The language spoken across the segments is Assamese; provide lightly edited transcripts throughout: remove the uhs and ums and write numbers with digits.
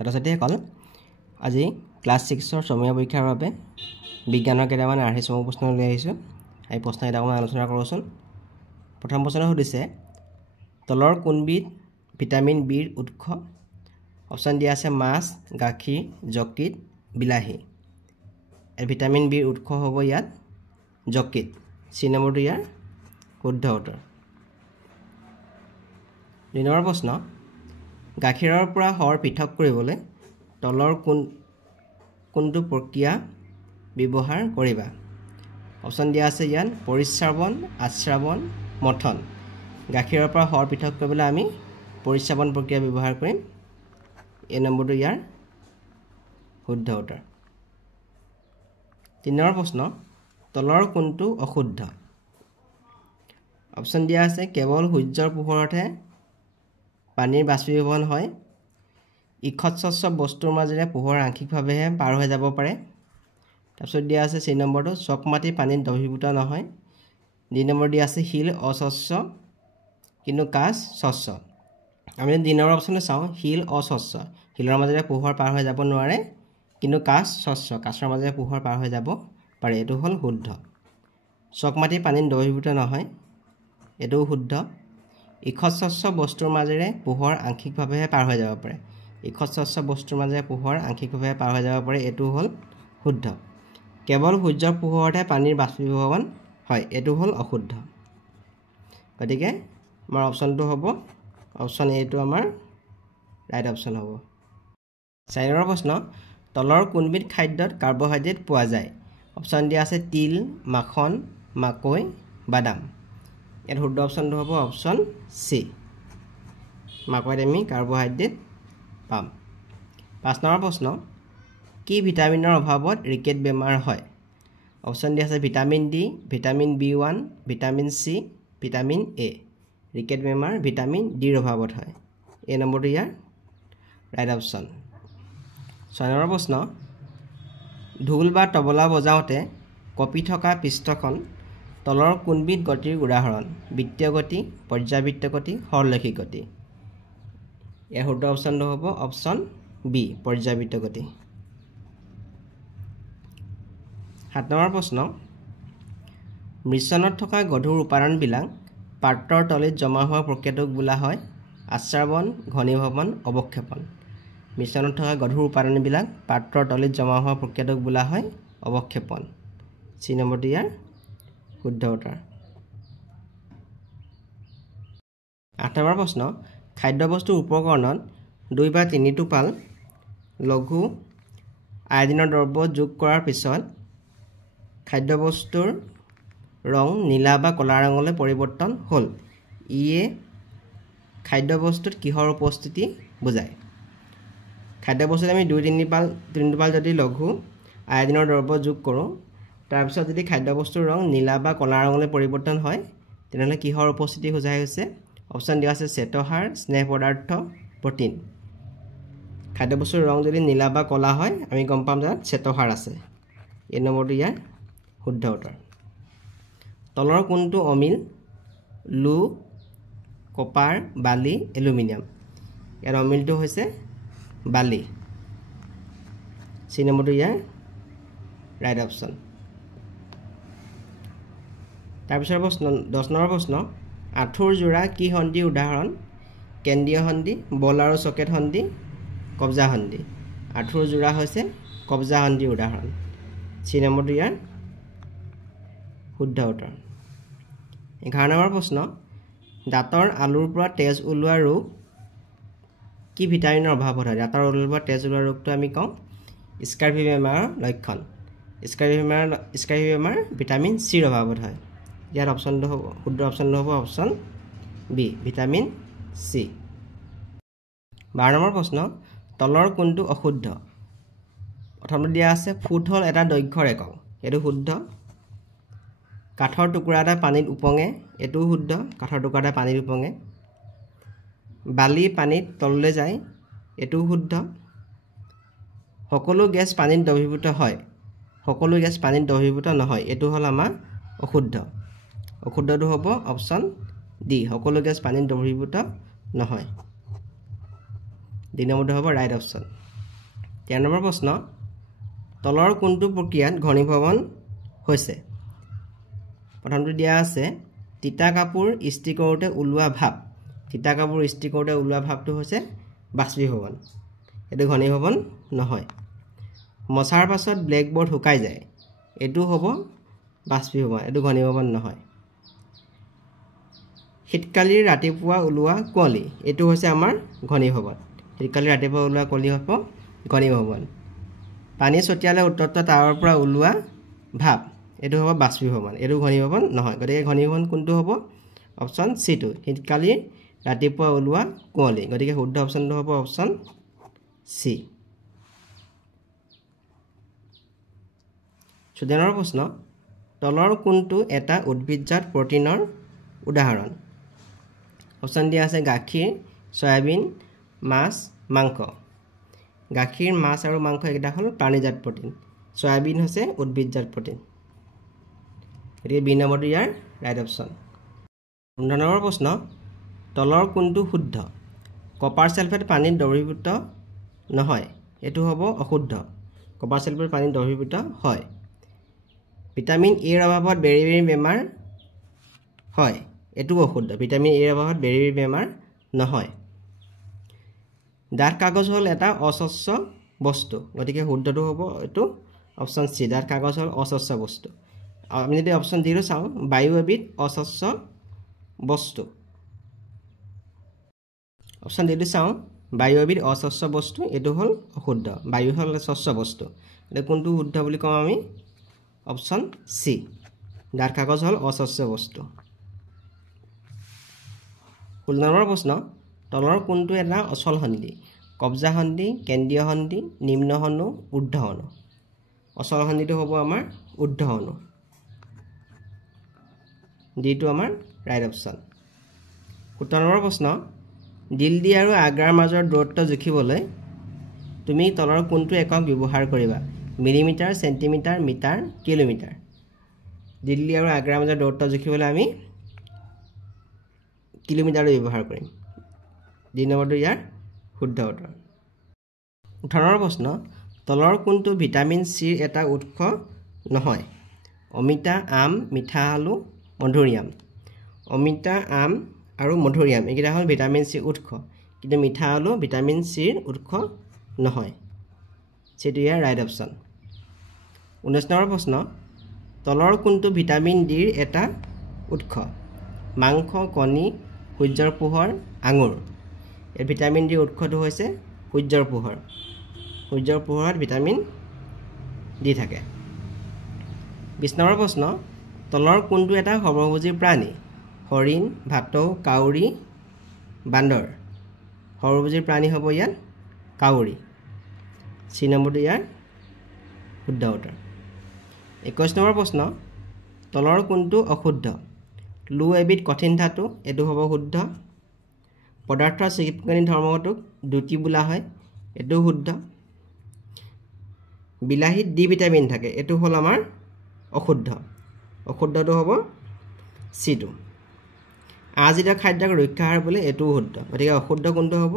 ছাত্ৰ-ছাত্ৰীসকল আজি ক্লাছ 6ৰ সমীয়া পৰীক্ষাৰ বাবে বিজ্ঞানৰ কেইটামান আৰ্হি চমু প্ৰশ্ন লৈ আহিছোঁ। এই প্ৰশ্ন এটা অকণমান আলোচনা কৰোঁচোন। প্ৰথম প্ৰশ্ন সুধিছে তলৰ কোনবিধ ভিটামিন বিৰ উৎস? অপশ্যন দিয়া আছে মাছ, গাখীৰ, যকৃত, বিলাহী। এই ভিটামিন বিৰ উৎস হ'ব ইয়াত যকৃত। চি নম্বৰটো ইয়াৰ শুদ্ধ উত্তৰ। 2 নম্বৰ প্ৰশ্ন গাখীৰৰ পৰা সৰ পৃথক কৰিবলৈ তলৰ কোনটো প্ৰক্ৰিয়া ব্যৱহাৰ কৰিবা? অপশ্যন দিয়া আছে ইয়াত পৰিস্ৰাৱন, আশ্ৰাৱন, মথন। গাখীৰৰ পৰা সৰ পৃথক কৰিবলৈ আমি পৰিস্ৰাৱন প্ৰক্ৰিয়া ব্যৱহাৰ কৰিম। এই নম্বৰটো ইয়াৰ শুদ্ধ উত্তৰ। 3 নম্বৰ প্ৰশ্ন তলৰ কোনটো অশুদ্ধ? অপশ্যন দিয়া আছে কেৱল সূৰ্যৰ পোহৰতহে পানীৰ বাষ্পীভৱন হয়। ইখৎস্বচ্ছ বস্তুৰ মাজেৰে পোহৰ আংশিকভাৱেহে পাৰ হৈ যাব পাৰে। তাৰপিছত দিয়া আছে চি নম্বৰটো চকমাটি পানীত দ্ৰৱীভূত নহয়। ডি নম্বৰ দিয়া আছে শিল অস্বচ্ছ কিন্তু কাঁচ স্বচ্ছ। আমি ডি নম্বৰ অপশ্যনটো চাওঁ, শিল অস্বচ্ছ, শিলৰ মাজেৰে পোহৰ পাৰ হৈ যাব নোৱাৰে, কিন্তু কাঁচ স্বচ্ছ, কাঁচৰ মাজেৰে পোহৰ পাৰ হৈ যাব পাৰে। এইটো হ'ল শুদ্ধ। চকমাটি পানীত দ্ৰৱীভূত নহয়, এইটোও শুদ্ধ। ইখৎস্বচ্ছ বস্তুৰ মাজেৰে পোহৰ আংশিকভাৱেহে পাৰ হৈ যাব পাৰে। ইখৎস্বচ্ছ বস্তুৰ মাজেৰে পোহৰ আংশিকভাৱে পাৰ হৈ যাব পাৰে, এইটো হ'ল শুদ্ধ। কেৱল সূৰ্যৰ পোহৰতহে পানীৰ বাষ্পীভৱন হয়, এইটো হ'ল অশুদ্ধ। গতিকে আমাৰ অপশ্যনটো হ'ব অপশ্যন এটো আমাৰ ৰাইট অপশ্যন হ'ব। 4 নম্বৰ প্ৰশ্ন তলৰ কোনবিধ খাদ্যত কাৰ্বহাইড্ৰেট পোৱা যায়? অপশ্যন দিয়া আছে তিল, মাখন, মাকৈ, বাদাম। ইয়াত শুদ্ধ অপশ্যনটো হ'ব অপশ্যন চি, মাকৈত আমি কাৰ্বহাইড্ৰেট পাম। 5 নম্বৰ প্ৰশ্ন কি ভিটামিনৰ অভাৱত ৰিকেট বেমাৰ হয়? অপশ্যন দিয়া আছে vitamin D, vitamin B1, vitamin C, vitamin A. Rickets বেমাৰ ভিটামিন ডিৰ অভাৱত হয়। এই নম্বৰটো ইয়াৰ ৰাইট অপশ্যন। 6 নম্বৰ প্ৰশ্ন ঢোল বা তবলা বজাওঁতে কঁপি থকা পৃষ্ঠখন তলৰ কোনবিধ গতিৰ উদাহৰণ? বৃত্তীয় গতি, পৰ্যাবৃত্ত গতি, সৰলৰৈখিক গতি। ইয়াৰ শুদ্ধ অপশ্যনটো হ'ব অপশ্যন বি, পৰ্যাবৃত্ত গতি। 7 নম্বৰ প্ৰশ্ন মিশ্ৰণত থকা গধুৰ উপাদানবিলাক পাত্ৰৰ তলিত জমা হোৱা প্ৰক্ৰিয়াটোক বোলা হয় আশ্ৰাৱন, ঘনীভৱন, অৱক্ষেপণ। মিশ্ৰণত থকা গধুৰ উপাদানবিলাক পাত্ৰৰ তলিত জমা হোৱা প্ৰক্ৰিয়াটোক বোলা হয় অৱক্ষেপণ। চি নম্বৰটো ইয়াৰ শুদ্ধ উত্তৰ। 8 নম্বৰ প্ৰশ্ন খাদ্যবস্তুৰ উপকৰণত 2 বা 3 টোপাল লঘু আয়ডিনৰ দ্ৰব্য যোগ কৰাৰ পিছত খাদ্যবস্তুৰ ৰং নীলা বা ক'লা ৰঙলৈ পৰিৱৰ্তন হ'ল। ইয়ে খাদ্যবস্তুত কিহৰ উপস্থিতি বুজায়? খাদ্যবস্তুত আমি 2-3 টোপাল যদি লঘু আয়ডিনৰ দ্ৰব্য যোগ কৰোঁ, তাৰপিছত যদি খাদ্যবস্তুৰ ৰং নীলা বা ক'লা ৰঙলৈ পৰিৱৰ্তন হয়, তেনেহ'লে কিহৰ উপস্থিতি বুজাই হৈছে? অপশ্যন দিয়া আছে শ্বেতসাৰ, স্নেহ পদাৰ্থ, প্ৰ'টিন। খাদ্যবস্তুৰ ৰং যদি নীলা বা ক'লা হয়, আমি গম পাম যে শ্বেতসাৰ আছে। এই নম্বৰটো ইয়াৰ শুদ্ধ উত্তৰ। তলৰ কোনটো অমিল? লো, কপাৰ, বালি, এলুমিনিয়াম। ইয়াৰ অমিলটো হৈছে বালি। চি নম্বৰটো ইয়াৰ ৰাইট অপশ্যন। তাৰপিছৰ প্ৰশ্ন 10 নম্বৰ প্ৰশ্ন আঁঠুৰ যোৰা কি সন্ধিৰ উদাহৰণ? কেন্দ্ৰীয় সন্ধি, বল আৰু চকেট সন্ধি, কব্জা সন্ধি। আঁঠুৰ যোৰা হৈছে কব্জা সন্ধিৰ উদাহৰণ। চি নম্বৰটো ইয়াৰ শুদ্ধ উত্তৰ। 11 নম্বৰ প্ৰশ্ন দাঁতৰ আলুৰ পৰা তেজ ওলোৱা ৰোগ কি ভিটামিনৰ অভাৱত হয়? দাঁতৰ আলুৰ পৰা তেজ ওলোৱা ৰোগটো আমি কওঁ স্কাৰ্ভি বেমাৰৰ লক্ষণ। স্কাৰ্ভি বেমাৰ ভিটামিন চিৰ অভাৱত হয়। ইয়াৰ অপশ্যনটো হ'ব শুদ্ধ অপশ্যনটো হ'ব option B, vitamin C. 12 number প্ৰশ্ন তলৰ কোনটো অশুদ্ধ? প্ৰথমতে দিয়া আছে ফুট হ'ল এটা দৈৰ্ঘ্যৰ একক, এইটো শুদ্ধ। কাঠৰ টুকুৰা এটা পানীত উপঙে, এইটোও শুদ্ধ, কাঠৰ টুকুৰা এটা পানীত উপঙে। বালি পানীত তললৈ যায়, এইটোও শুদ্ধ। সকলো গেছ পানীত দ্ৰৱীভূত হয়, সকলো গেছ পানীত দ্ৰৱীভূত নহয়, এইটো হ'ল আমাৰ অশুদ্ধ। অশুদ্ধটো হ'ব অপশ্যন ডি, সকলো গেছ পানীত দ্ৰৱীভূত নহয়। ডি নম্বৰটো হ'ব ৰাইট অপশ্যন। 13 নম্বৰ প্ৰশ্ন তলৰ কোনটো প্ৰক্ৰিয়াত ঘনীভৱন হৈছে প্ৰথমটো দিয়া আছে তিতা কাপোৰ ইস্ত্ৰি কৰোতে ওলোৱা ভাপ তিতা কাপোৰ ইস্ত্ৰি কৰোতে ওলোৱা ভাপটো হৈছে বাষ্পীভৱন এটো ঘনীভৱন নহয় মছাৰ পাছত ব্লেকবোৰ্ড শুকাই যায় এটো হ'ব বাষ্পীভৱন এটো ঘনীভৱন নহয় শীতকালীৰ ৰাতিপুৱা ওলোৱা কুঁৱলী এটো হৈছে আমাৰ ঘনীভৱন শীতকালীৰ ৰাতিপুৱা ওলোৱা কুঁৱলী হ'ব ঘনীভৱন পানী ছটিয়ালে উত্তপ্ত তাৱাৰ পৰা ওলোৱা ভাপ এটো হ'ব বাষ্পীভৱন এটো ঘনীভৱন নহয় গতিকে ঘনীভৱন কোনটো হ'ব অপচন সি টু শীতকালীৰ ৰাতিপুৱা ওলোৱা কুঁৱলী গতিকে শুদ্ধ অপচনটো হ'ব অপচন সি 14 নম্বৰ প্ৰশ্ন তলৰ কোনটো এটা উদ্ভিদজাত প্ৰটিনৰ উদাহৰণ অপচন দিয়া আছে গাখীৰ সয়াবিন মাছ মাংস গাখীৰ মাছ আৰু মাংস এটা হল প্ৰাণীজাত প্ৰটিন সয়াবিন হৈছে উদ্ভিদজাত প্ৰটিন গতিকে বি নম্বৰটো ইয়াৰ ৰাইট অপচন 15 নম্বৰ প্ৰশ্ন তলৰ কোনটো শুদ্ধ কপাৰ সালফেট পানীত দ্ৰৱীভূত নহয় এটো হ'ব অশুদ্ধ কপাৰ সালফেট পানীত দ্ৰৱীভূত হয় ভিটামিন এ ৰ অভাৱত বেৰি বেমাৰ হয় এটো অশুদ্ধ ভিটামিন এ ৰ অভাৱত বেৰি বেমাৰ নহয় ডাঠ কাগজ হল এটা অস্বচ্ছ বস্তু গতিকে শুদ্ধটো হ'ব এটো অপচন সি ডাঠ কাগজ হল অস্বচ্ছ বস্তু আমি যদি অপচন ডি ৰ চাও বায়ু এবিধ অস্বচ্ছ বস্তু অপচন ডি ৰ চাও বায়ু এবিধ অস্বচ্ছ বস্তু এটো হল অশুদ্ধ বায়ু হল স্বচ্ছ বস্তু এটা কোনটো শুদ্ধ বুলি কম আমি অপচন সি ডাঠ কাগজ হল অস্বচ্ছ বস্তু 16 নম্বৰ প্ৰশ্ন তলৰ কোনটো এটা অচল সন্ধি কব্জা সন্ধি কেন্দ্ৰীয় সন্ধি নিম্ন হনু ঊৰ্ধ্ব হনু অচল সন্ধিটো হ'ব আমাৰ ঊৰ্ধ্ব হনু ডি টু আমাৰ ৰাইট অপচন 17 নম্বৰ প্ৰশ্ন দিল্লী আৰু আগ্ৰাৰ মাজৰ দূৰত্ব জুখিবলৈ তুমি তলৰ কোনটো একক ব্যৱহাৰ কৰিবা millimetre centimetre metre kilometre Delhi আৰু আগ্ৰাৰ মাজৰ দূৰত্ব জুখিবলৈ আমি কিলোমিটাৰ ব্যৱহাৰ কৰিম ডি নম্বৰটো ইয়াৰ শুদ্ধ উত্তৰ 18 প্ৰশ্ন তলৰ কোনটো ভিটামিন সিৰ এটা উৎস নহয় অমিতা আম মিঠা আলু মধুৰিআম অমিতা আম আৰু মধুৰিআম একেটা হল ভিটামিন সি উৎস কিন্তু মিঠা আলু ভিটামিন সিৰ উৎস নহয় সেটো ইয়াৰ ৰাইট অপচন 19 নম্বৰ প্ৰশ্ন তলৰ কোনটো ভিটামিন ডিৰ এটা উৎস মাংস কণী সূৰ্যৰ পোহৰ আঙুৰ এই ভিটামিন ডিৰ উৎসটো হৈছে সূৰ্যৰ পোহৰত ভিটামিন ডি থাকে 20 নম্বৰ প্ৰশ্ন তলৰ কোনটো এটা সৰ্বভোজী প্ৰাণী হৰিণ ভাটৌ কাউৰী বান্দৰ সৰ্বভোজী প্ৰাণী হ'ব ইয়াত কাউৰী সি নম্বৰটো ইয়াৰ শুদ্ধ উত্তৰ 21 নম্বৰ প্ৰশ্ন তলৰ কোনটো অশুদ্ধ লু এবিধ কঠিন ধাতু এটো হ'ব শুদ্ধ পদাৰ্থ চিকিৎসানী ধৰ্মগতক দুটি বোলা হয় এটো শুদ্ধ বিলাহীত ডি ভিটামিন থাকে এটো হল আমাৰ অশুদ্ধটো হ'ব সি টু আজিত খাদ্যক ৰক্ষাহাৰ বোলে এটো শুদ্ধ গতিকে অশুদ্ধ কোনটো হ'ব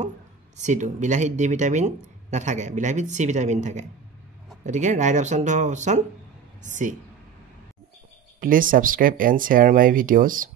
সি টু বিলাহীত ডি ভিটামিন নাথাকে বিলাহীত সি ভিটামিন থাকে গতিকে ৰাইট অপচনটো হ'ব option C. Please subscribe and share my videos.